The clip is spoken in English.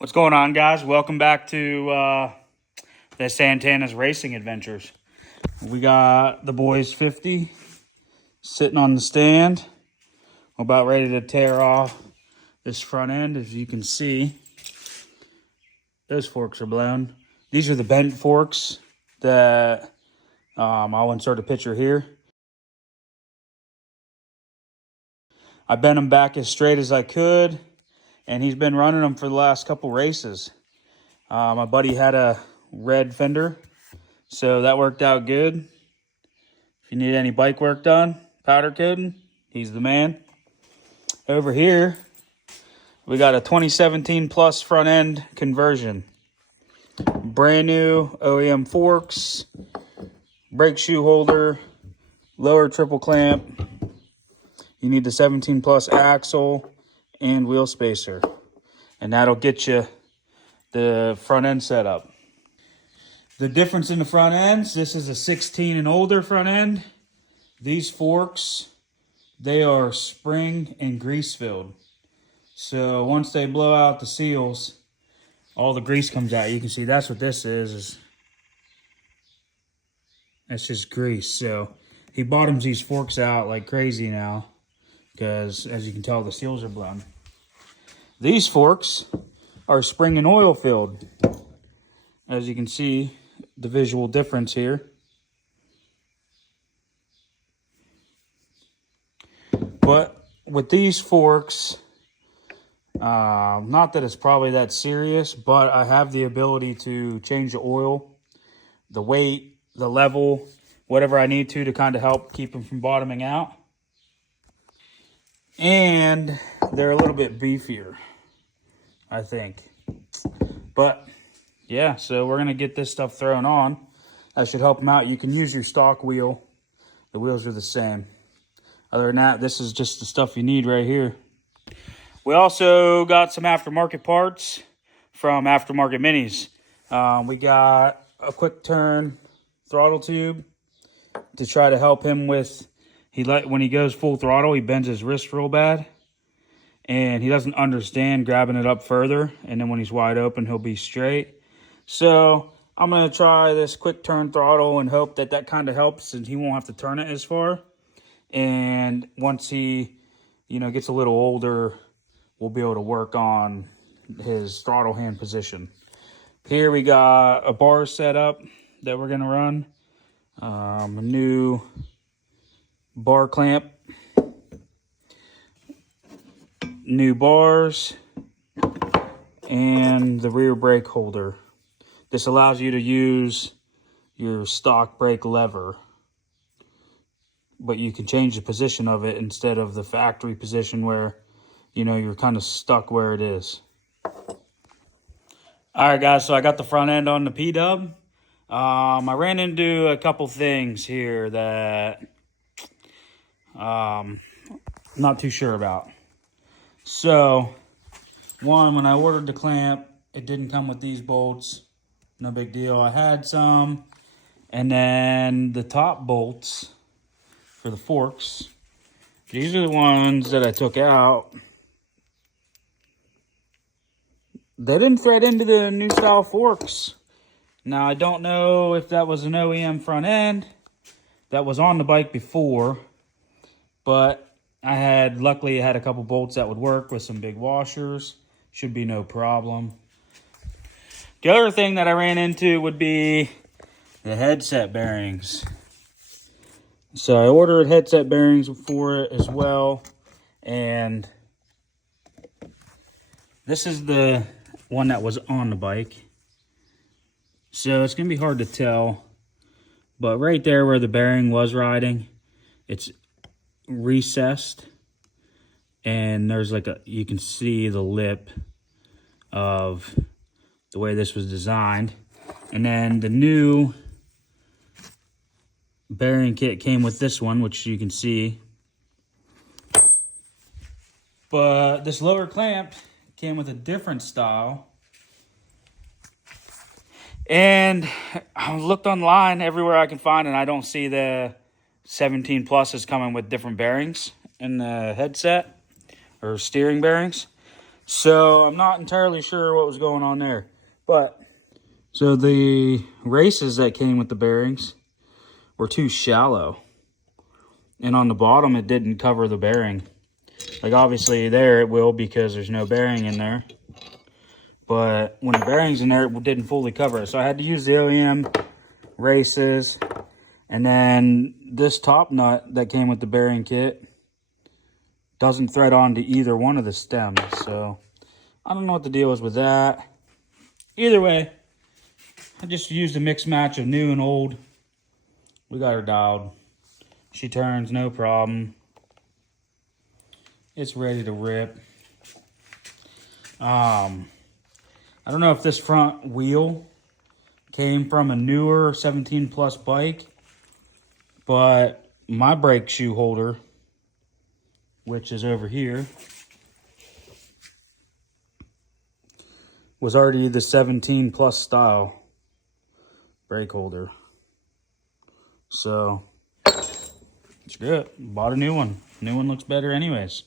What's going on, guys? Welcome back to the Santana's Racing Adventures. We got the boys 50 sitting on the stand. We're about ready to tear off this front end. As you can see, those forks are blown. These are the bent forks that I'll insert a picture here. I bent them back as straight as I could, and he's been running them for the last couple races. My buddy had a red fender, so that worked out good. If you need any bike work done, powder coating, he's the man. Over here, we got a 2017 Plus front end conversion. Brand new OEM forks, brake shoe holder, lower triple clamp. You need the 17 Plus axle and wheel spacer, and that'll get you the front end setup. The difference in the front ends, this is a 16 and older front end. These forks, they are spring and grease filled. So once they blow out the seals, all the grease comes out. You can see that's what this is that's just grease. So he bottoms these forks out like crazy now because, as you can tell, the seals are blown. These forks are spring and oil filled. As you can see, the visual difference here. But with these forks, not that it's probably that serious, but I have the ability to change the oil, the weight, the level, whatever I need to kind of help keep them from bottoming out. And they're a little bit beefier, I think. But yeah, so we're going to get this stuff thrown on. That should help them out. You can use your stock wheel. The wheels are the same. Other than that, this is just the stuff you need right here. We also got some aftermarket parts from Aftermarket Minis. We got a quick turn throttle tube to try to help him with, when he goes full throttle, he bends his wrist real bad. And he doesn't understand grabbing it up further. And then when he's wide open, he'll be straight. So I'm going to try this quick turn throttle and hope that kind of helps and he won't have to turn it as far. And once he, gets a little older, we'll be able to work on his throttle hand position. Here we got a bar setup that we're going to run. A new bar clamp. New bars. And the rear brake holder. This allows you to use your stock brake lever, but you can change the position of it instead of the factory position where, you're kind of stuck where it is. All right, guys, so I got the front end on the PW. I ran into a couple things here that not too sure about. So, one, when I ordered the clamp, it didn't come with these bolts. No big deal. I had some. And then the top bolts for the forks. These are the ones that I took out. They didn't thread into the new style forks. Now, I don't know if that was an OEM front end that was on the bike before, but luckily I had a couple bolts that would work with some big washers. Should be no problem. The other thing that I ran into would be the headset bearings. So I ordered headset bearings for it as well. And this is the one that was on the bike. So it's going to be hard to tell. But right there where the bearing was riding, it's recessed. And there's you can see the lip of the way this was designed. And then the new bearing kit came with this one, which you can see. But this lower clamp came with a different style. And I looked online everywhere I can find, and I don't see the 17 Pluses coming with different bearings in the headset or steering bearings. So I'm not entirely sure what was going on there. But, so the races that came with the bearings were too shallow. And on the bottom, it didn't cover the bearing. Like obviously there it will because there's no bearing in there. But when the bearing's in there, it didn't fully cover it. So I had to use the OEM races. And then this top nut that came with the bearing kit doesn't thread onto either one of the stems. So I don't know what the deal is with that. Either way, I just used a mixed match of new and old. We got her dialed. She turns, no problem. It's ready to rip. I don't know if this front wheel came from a newer 17 plus bike, but my brake shoe holder, which is over here, was already the 17 plus style brake holder. So, screw it. Bought a new one. New one looks better anyways.